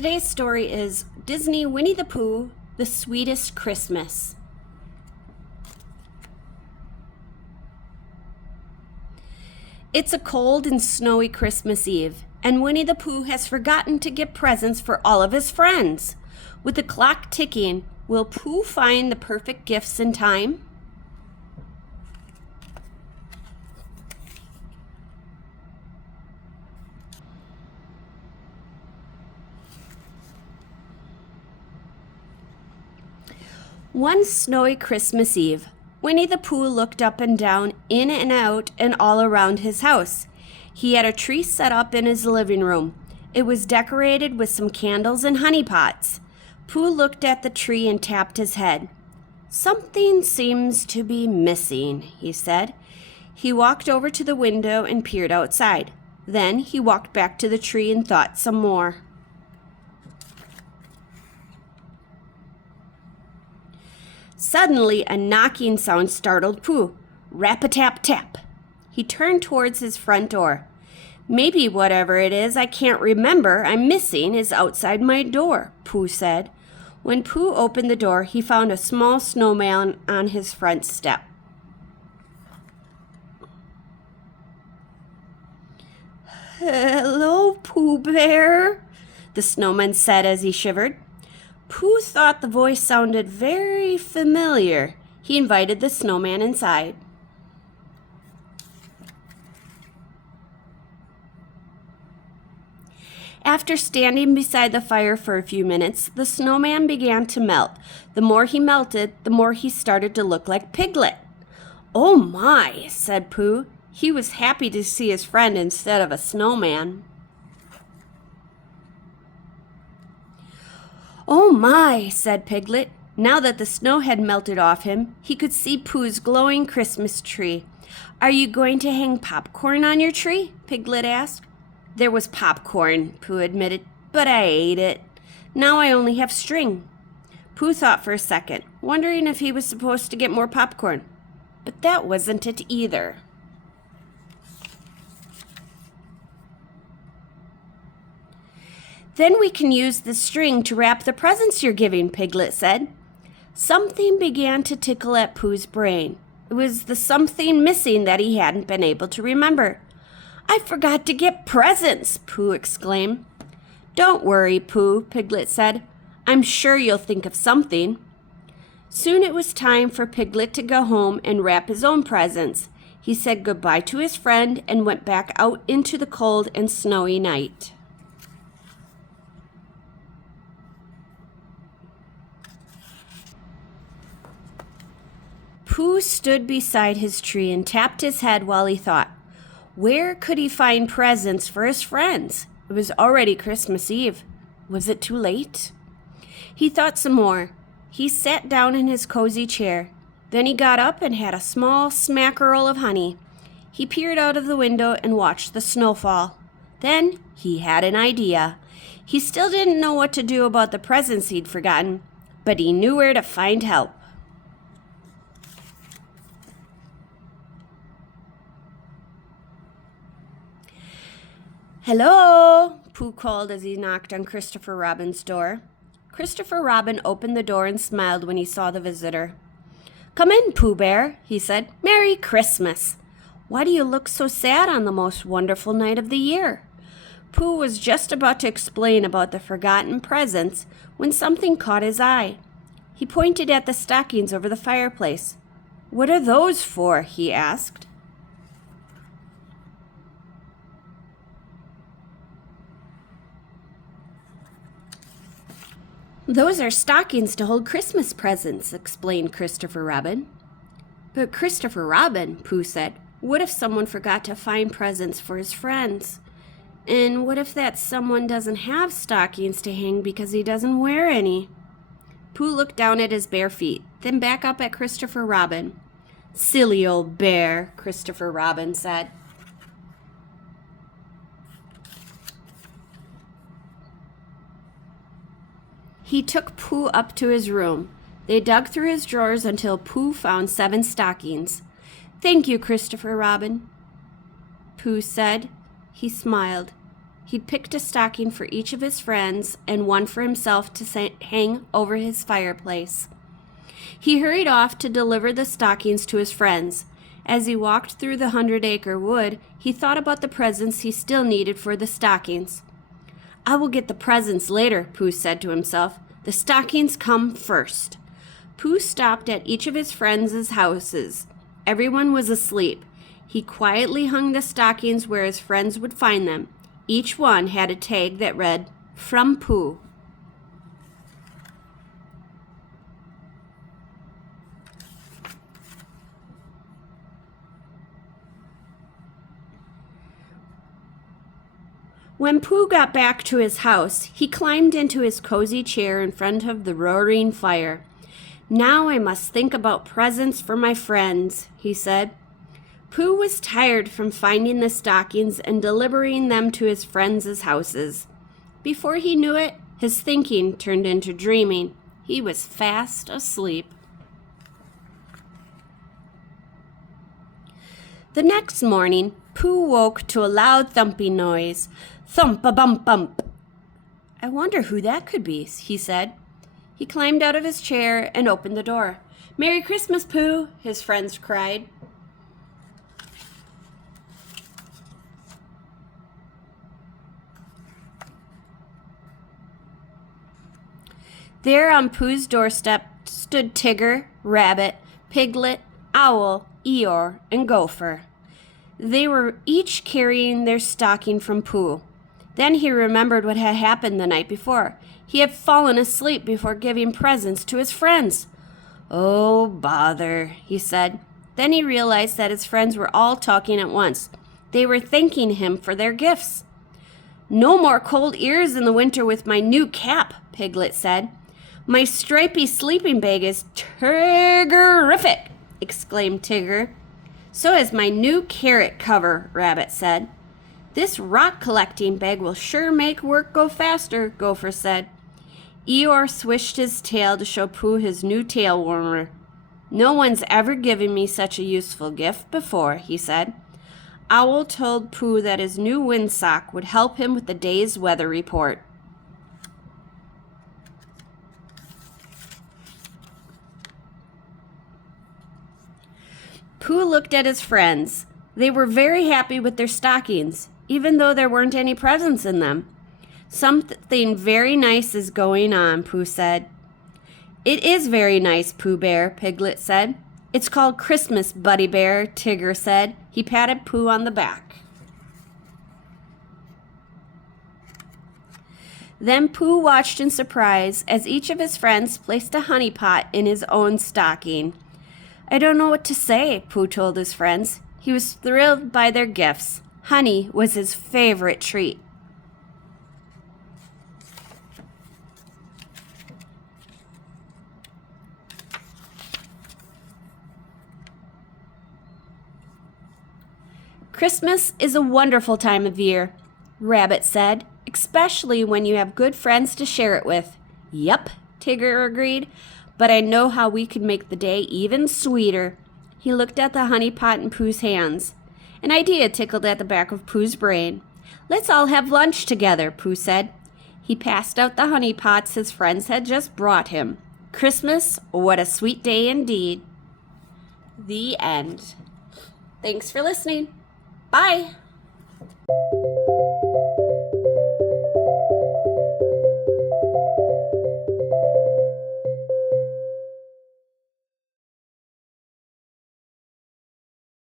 Today's story is Disney Winnie the Pooh, The Sweetest Christmas. It's a cold and snowy Christmas Eve, and Winnie the Pooh has forgotten to get presents for all of his friends. With the clock ticking, will Pooh find the perfect gifts in time? One snowy Christmas Eve, Winnie the Pooh looked up and down, in and out, and all around his house. He had a tree set up in his living room. It was decorated with some candles and honey pots. Pooh looked at the tree and tapped his head. "Something seems to be missing," he said. He walked over to the window and peered outside. Then he walked back to the tree and thought some more. Suddenly, a knocking sound startled Pooh. Rap-a-tap-tap. He turned towards his front door. "Maybe whatever it is I can't remember I'm missing is outside my door," Pooh said. When Pooh opened the door, he found a small snowman on his front step. "Hello, Pooh Bear," the snowman said as he shivered. Pooh thought the voice sounded very familiar. He invited the snowman inside. After standing beside the fire for a few minutes, the snowman began to melt. The more he melted, the more he started to look like Piglet. "Oh my," said Pooh. He was happy to see his friend instead of a snowman. "Oh my," said Piglet. Now that the snow had melted off him, he could see Pooh's glowing Christmas tree. "Are you going to hang popcorn on your tree?" Piglet asked. "There was popcorn," Pooh admitted, "but I ate it. Now I only have string." Pooh thought for a second, wondering if he was supposed to get more popcorn. But that wasn't it either. "Then we can use the string to wrap the presents you're giving," Piglet said. Something began to tickle at Pooh's brain. It was the something missing that he hadn't been able to remember. "I forgot to get presents," Pooh exclaimed. "Don't worry, Pooh," Piglet said. "I'm sure you'll think of something." Soon it was time for Piglet to go home and wrap his own presents. He said goodbye to his friend and went back out into the cold and snowy night. Pooh stood beside his tree and tapped his head while he thought. Where could he find presents for his friends? It was already Christmas Eve. Was it too late? He thought some more. He sat down in his cozy chair. Then he got up and had a small smackerel of honey. He peered out of the window and watched the snow fall. Then he had an idea. He still didn't know what to do about the presents he'd forgotten, but he knew where to find help. "Hello," Pooh called as he knocked on Christopher Robin's door. Christopher Robin opened the door and smiled when he saw the visitor. "Come in, Pooh Bear," he said. "Merry Christmas. Why do you look so sad on the most wonderful night of the year?" Pooh was just about to explain about the forgotten presents when something caught his eye. He pointed at the stockings over the fireplace. "What are those for?" he asked. "Those are stockings to hold Christmas presents," explained Christopher Robin. "But Christopher Robin," Pooh said, "what if someone forgot to find presents for his friends? And what if that someone doesn't have stockings to hang because he doesn't wear any?" Pooh looked down at his bare feet, then back up at Christopher Robin. "Silly old bear," Christopher Robin said. He took Pooh up to his room. They dug through his drawers until Pooh found 7 stockings. "Thank you, Christopher Robin," Pooh said. He smiled. He picked a stocking for each of his friends and one for himself to hang over his fireplace. He hurried off to deliver the stockings to his friends. As he walked through the 100-acre wood, he thought about the presents he still needed for the stockings. "I will get the presents later," Pooh said to himself. "The stockings come first." Pooh stopped at each of his friends' houses. Everyone was asleep. He quietly hung the stockings where his friends would find them. Each one had a tag that read, "From Pooh." When Pooh got back to his house, he climbed into his cozy chair in front of the roaring fire. "Now I must think about presents for my friends," he said. Pooh was tired from finding the stockings and delivering them to his friends' houses. Before he knew it, his thinking turned into dreaming. He was fast asleep. The next morning, Pooh woke to a loud thumping noise. Thump-a-bump-bump. "I wonder who that could be," he said. He climbed out of his chair and opened the door. "Merry Christmas, Pooh!" his friends cried. There on Pooh's doorstep stood Tigger, Rabbit, Piglet, Owl, Eeyore, and Gopher. They were each carrying their stocking from Pooh. Then he remembered what had happened the night before. He had fallen asleep before giving presents to his friends. "Oh, bother," he said. Then he realized that his friends were all talking at once. They were thanking him for their gifts. "No more cold ears in the winter with my new cap," Piglet said. "My stripy sleeping bag is Tiggerific," exclaimed Tigger. "So is my new carrot cover," Rabbit said. "This rock collecting bag will sure make work go faster," Gopher said. Eeyore swished his tail to show Pooh his new tail warmer. "No one's ever given me such a useful gift before," he said. Owl told Pooh that his new windsock would help him with the day's weather report. Pooh looked at his friends. They were very happy with their stockings, even though there weren't any presents in them. "Something very nice is going on," Pooh said. "It is very nice, Pooh Bear," Piglet said. "It's called Christmas, Buddy Bear," Tigger said. He patted Pooh on the back. Then Pooh watched in surprise as each of his friends placed a honey pot in his own stocking. "I don't know what to say," Pooh told his friends. He was thrilled by their gifts. Honey was his favorite treat. "Christmas is a wonderful time of year," Rabbit said, "especially when you have good friends to share it with." "Yup," Tigger agreed, "but I know how we could make the day even sweeter." He looked at the honey pot in Pooh's hands. An idea tickled at the back of Pooh's brain. "Let's all have lunch together," Pooh said. He passed out the honey pots his friends had just brought him. Christmas, what a sweet day indeed. The end. Thanks for listening. Bye.